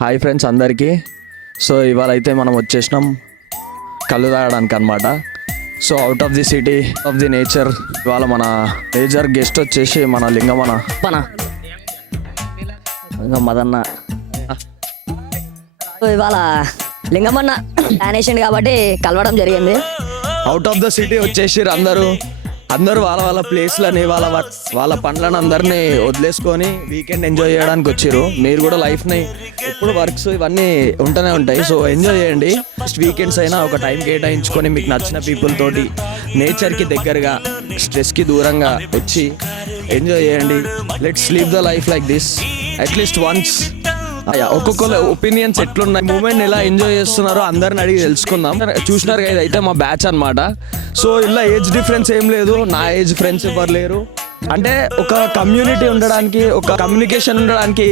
Hi friends అందరికీ. So ఇవాళ అయితే మనం వచ్చేసినాం కళ్ళు తాగడానికి అనమాట. So out of the city of the nature. ఇవాళ మన మేజర్ గెస్ట్ వచ్చేసి మన లింగమన మదన్న. ఇవాళ లింగమన్న ప్లాన్ వేసిండు కాబట్టి కలవడం జరిగింది. అవుట్ ఆఫ్ ద సిటీ వచ్చేసి అందరూ వాళ్ళ వాళ్ళ ప్లేస్లని వాళ్ళ పనులను అందరినీ వదిలేసుకొని వీకెండ్ ఎంజాయ్ చేయడానికి వచ్చారు. మీరు కూడా లైఫ్ని ఎప్పుడు వర్క్స్ ఇవన్నీ ఉంటూనే ఉంటాయి. సో ఎంజాయ్ చేయండి. జస్ట్ వీకెండ్స్ అయినా ఒక టైం కేటాయించుకొని మీకు నచ్చిన పీపుల్ తోటి నేచర్కి దగ్గరగా స్ట్రెస్కి దూరంగా వచ్చి ఎంజాయ్ చేయండి. Let's leave the life like this at least once. ఒక్కొక్కరు ఒపీనియన్స్ ఎట్లున్నాయి, మూమెంట్ ఎలా ఎంజాయ్ చేస్తున్నారో అందరిని అడిగి తెలుసుకుందాం. చూసినారు కదా, ఇదైతే మా బ్యాచ్ అనమాట. సో ఇలా ఏజ్ డిఫరెన్స్ ఏం లేదు. నా ఏజ్ ఫ్రెండ్స్ ఎవరు లేరు. అంటే ఒక కమ్యూనిటీ ఉండడానికి, ఒక కమ్యూనికేషన్ ఉండడానికి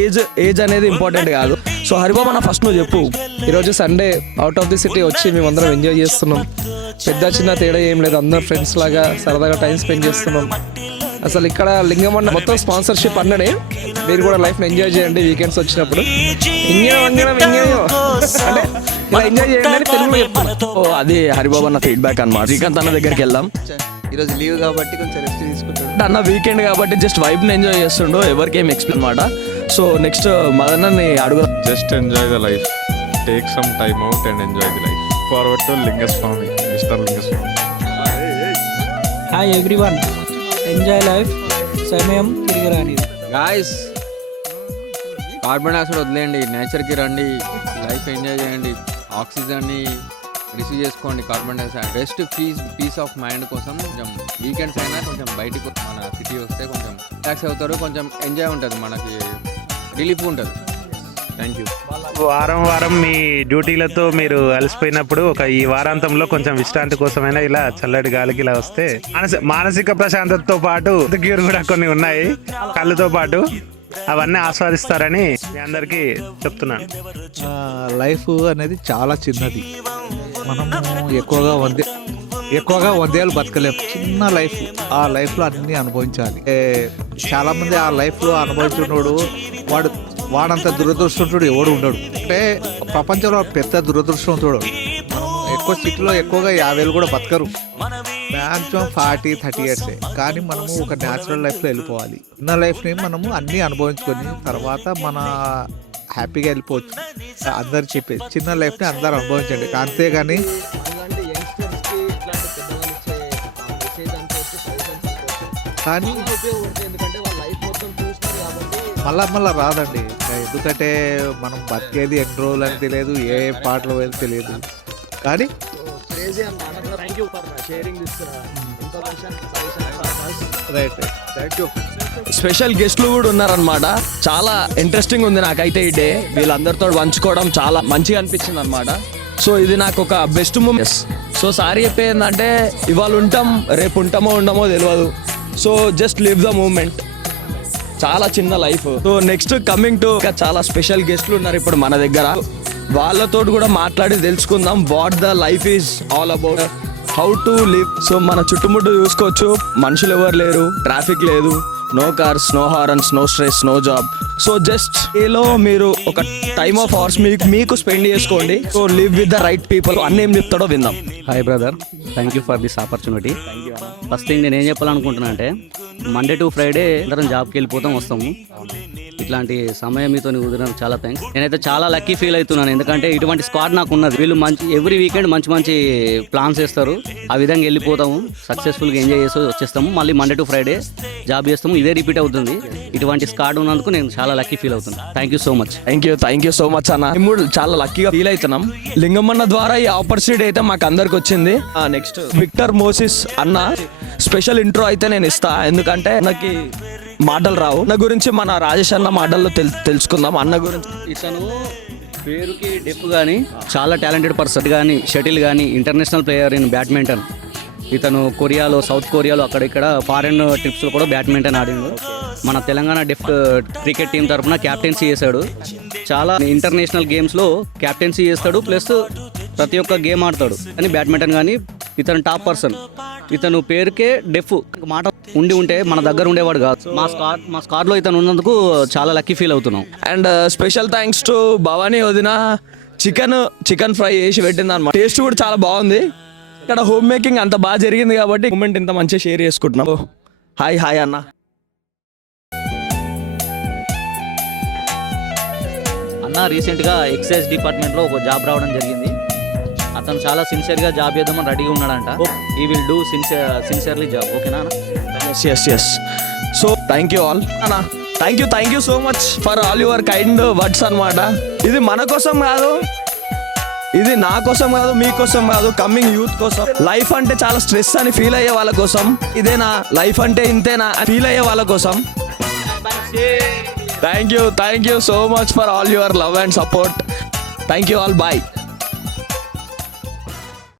ఏజ్ అనేది ఇంపార్టెంట్ కాదు. సో హరిబాబు అన్న ఫస్ట్ నువ్వు చెప్పు. ఈరోజు Sunday out of the city వచ్చి మేమందరం ఎంజాయ్ చేస్తున్నాం. పెద్ద చిన్న తేడా ఏం లేదు, అందరం ఫ్రెండ్స్ లాగా సరదాగా టైం స్పెండ్ చేస్తున్నాం. అసలు ఇక్కడ లింగమన్న మొత్తం స్పాన్సర్షిప్ అన్ననే. మీరు కూడా లైఫ్ని ఎంజాయ్ చేయండి వీకెండ్స్ వచ్చినప్పుడు. ఎంజాయ్ చేయండి తెలుగులో చెప్తాను. అది హరిబాబు అన్న ఫీడ్బ్యాక్ అనమాట. శ్రీకాంత్ అన్న దగ్గరికి వెళ్దాం. ఈరోజు లీవ్ కాబట్టి కొంచెం రెస్ట్ తీసుకుంటాడు అన్న. వీకెండ్ కాబట్టి జస్ట్ వైబ్ని ఎంజాయ్ చేస్తుండో, ఎవరికి ఏం ఎక్స్ప్లెయిన్ అనమాట. సో నెక్స్ట్ మదన్నని అడుగు. Just enjoy the life, take some time out and enjoy the life. Forward to Lingaswamy, mister Lingaswamy. Hi everyone, enjoy life, సమయం తిరిగి రాని. గాయస్, కార్బన్ డైఆక్సైడ్ వదిలేయండి, నేచర్కి రండి, లైఫ్ ఎంజాయ్ చేయండి, ఆక్సిజన్ని రిసీవ్ చేసుకోండి. Carbon dioxide rest, peace of mind కోసం కొంచెం వీకెండ్స్ అయినా కొంచెం బయటికి మన సిటీ వస్తే కొంచెం రిలాక్స్ అవుతారు, కొంచెం ఎంజాయ్ ఉంటుంది, మనకి రిలీఫ్ ఉంటుంది. Thank you. వారం మీ డ్యూటీలతో మీరు అలసిపోయినప్పుడు ఈ వారాంతంలో కొంచెం విశ్రాంతి కోసమైనా ఇలా చల్లటి గాలికి ఇలా వస్తే మానసిక ప్రశాంతతతో పాటు క్యూర్ కూడా కొన్ని ఉన్నాయి కళ్ళుతో పాటు, అవన్నీ ఆస్వాదిస్తారని మీ అందరికీ చెప్తున్నాను. లైఫ్ అనేది చాలా చిన్నది. మనము ఎక్కువగా వందేళ్ళు బతకలేము. చిన్న లైఫ్, ఆ లైఫ్లో అన్నీ అనుభవించాలి. చాలామంది ఆ లైఫ్లో అనుభవించున్నాడు వాడంత దురదృష్టవంతుడు ఎవడు ఉండడు. అంటే ప్రపంచంలో పెద్ద దురదృష్టవంతుడు. మనం ఎక్కువ సిటీలో ఎక్కువగా 50 కూడా బతకరు. Maximum 40-30 years. కానీ మనము ఒక న్యాచురల్ లైఫ్లో వెళ్ళిపోవాలి. ఉన్న లైఫ్ని మనము అన్నీ అనుభవించుకొని తర్వాత మన హ్యాపీగా వెళ్ళిపోవచ్చు. అందరు చెప్పేది చిన్న లైఫ్ని అందరు అనుభవించండి, అంతేగాని కానీ మళ్ళా రాదండి. ఎందుకంటే మనం బతికేది ఎన్ని రోజులు అని తెలియదు, ఏ పాటలు వెళ్ళి తెలియదు. కానీ రైట్, థ్యాంక్ యూ. స్పెషల్ గెస్ట్లు కూడా ఉన్నారనమాట. చాలా ఇంట్రెస్టింగ్ ఉంది నాకైతే ఈ డే. వీళ్ళందరితో పంచుకోవడం చాలా మంచిగా అనిపించింది అనమాట. సో ఇది నాకు ఒక బెస్ట్ మూమెంట్. సో సారీ చెప్పేది ఏంటంటే ఇవాళ ఉంటాం, రేపు ఉంటామో ఉండమో తెలియదు. So just live the moment. చాలా చిన్న life. So next coming to చాలా స్పెషల్ గెస్ట్లు ఉన్నారు ఇప్పుడు మన దగ్గర. వాళ్ళతో కూడా మాట్లాడి తెలుసుకుందాం what the life is all about, how to live. So మన చుట్టుముట్టు చూసుకోవచ్చు, మనుషులు ఎవరు లేరు, ట్రాఫిక్ లేదు, no cars, no horns, no stress, no job. So just ఏలో మీరు ఒక టైమ్ ఆఫ్ అవర్స్ మీకు స్పెండ్ చేసుకోండి. So live with the right people. అన్నీ ఏం చెప్తాడో విందాం. Hi brother, thank you for this opportunity. First thing నేను ఏం చెప్పాలనుకుంటున్నా అంటే, మండే టు ఫ్రైడే అందరం జాబ్కి వెళ్ళిపోతాం, వస్తాము. ఇట్లాంటి సమయం మీతో కుదిరిన చాలా థ్యాంక్స్. నేనైతే చాలా లక్కీ ఫీల్ అవుతున్నాను, ఎందుకంటే ఇటువంటి స్క్వాడ్ నాకు ఉన్నది. వీళ్ళు ఎవ్రీ వీకెండ్ మంచి ప్లాన్స్ చేస్తారు. ఆ విధంగా వెళ్ళిపోతాము, సక్సెస్ఫుల్గా ఎంజాయ్ చేస్తూ వచ్చేస్తాము. మళ్ళీ మండే టు ఫ్రైడే జాబ్ చేస్తాము. ఇదే రిపీట్ అవుతుంది. ఇటువంటి స్క్వాడ్ ఉన్నందుకు నేను చాలా లక్కీ ఫీల్ అవుతున్నాను. Thank you so much. Thank you so much అన్న. మేము చాలా లక్కీగా ఫీల్ అవుతున్నాం. లింగమన్న ద్వారా ఈ ఆపర్చునిటీ అయితే మాకు అందరికి వచ్చింది. నెక్స్ట్ విక్టర్ మోసిస్ అన్న స్పెషల్ ఇంట్రో అయితే నేను ఇస్తా, ఎందుకంటే నాకు మాటలు రావు. అన్న గురించి మన రాజేష్ అన్న మాటల్లో తెలుసుకుందాం. అన్న గురించి ఇతను పేరుకి డెఫ్ కానీ చాలా టాలెంటెడ్ పర్సన్. కానీ షటిల్ కానీ ఇంటర్నేషనల్ ప్లేయర్ ఇన్ బ్యాడ్మింటన్. ఇతను కొరియాలో, సౌత్ కొరియాలో అక్కడిక్కడ ఫారెన్ ట్రిప్స్లో కూడా బ్యాడ్మింటన్ ఆడిండు. మన తెలంగాణ డెఫ్ క్రికెట్ టీం తరఫున క్యాప్టెన్సీ చేశాడు. చాలా ఇంటర్నేషనల్ గేమ్స్లో క్యాప్టెన్సీ చేస్తాడు, ప్లస్ ప్రతి ఒక్క గేమ్ ఆడతాడు. కానీ బ్యాడ్మింటన్ కానీ ఇతను టాప్ పర్సన్. ఇతను పేరుకే డెఫ్, మాట ఉంటే మన దగ్గర ఉండేవాడు కాదు. మా స్కాడ్లో ఇతను ఉన్నందుకు చాలా లక్కీ ఫీల్ అవుతున్నాం. And special thanks to Bhavani వదిన చికెన్ ఫ్రై చేసి పెట్టింది అనమాట. టేస్ట్ కూడా చాలా బాగుంది. ఇక్కడ హోమ్ మేకింగ్ అంత బాగా జరిగింది కాబట్టి మూమెంట్ ఇంత మంచిగా షేర్ చేసుకుంటున్నాం. హాయ్ అన్న. అన్న రీసెంట్గా ఎక్సైజ్ డిపార్ట్మెంట్లో ఒక జాబ్ రావడం జరిగింది. అతను చాలా సిన్సియర్గా జాబ్ చేద్దామని రెడీగా ఉన్నాడంట. ఈ విల్ డూ సిన్సియర్లీ జాబ్. ఓకేనా అన్న? Yes. So thank you all అన్న. Thank you so much for all your kind words అనమాట. ఇది మన కోసం కాదు, ఇది నా కోసం కాదు, మీకోసం కాదు, కమింగ్ యూత్ కోసం. లైఫ్ అంటే చాలా స్ట్రెస్ అని ఫీల్ అయ్యే వాళ్ళ కోసం, ఇదేనా లైఫ్ అంటే ఇంతేనా ఫీల్ అయ్యే వాళ్ళ కోసం. Thank you so much for all your love and support. Thank you all. Bye.